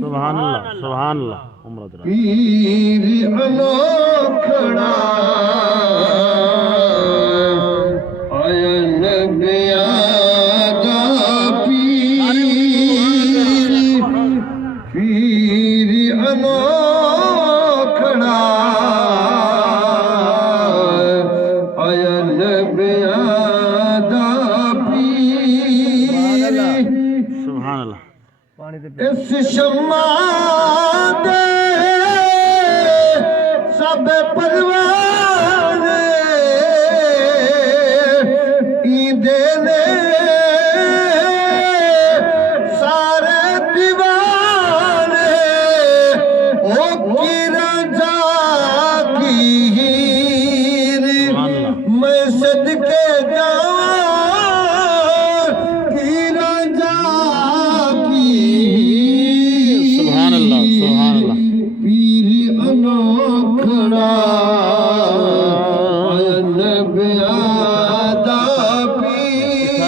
सुभान अल्लाह सुभान अल्लाह। पीर अनोखड़ा आयन ब्यादा पीर पीर अनोखड़ा आयन ब्यादा पीर सुभान अल्लाह। इस शम्मा दे सब परवान ईंदे ने सारे दीवाने ओ की रजा की हीर मैं सदके जावां की रजा की सुभान अल्लाह सुभान अल्लाह। पीर अनोखड़ा आयन ब्यादा पीर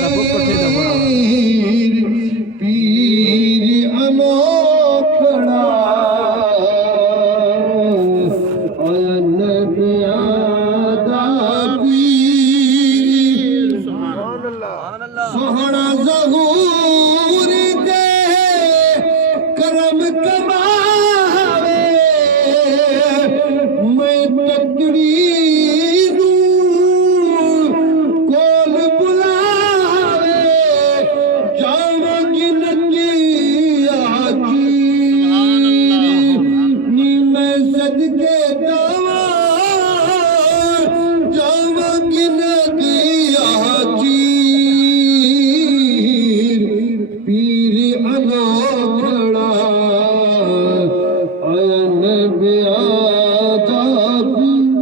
पीर अनोखड़ा आयन ब्यादा पीर सोहना ज़हूर दे करम कमावे मैं तकड़ी कोल बुलावे जावांगी नदिया जी नी मैं सदके जावांगी नदिया जी पीर अनोखड़ा आयन ब्यादा पीर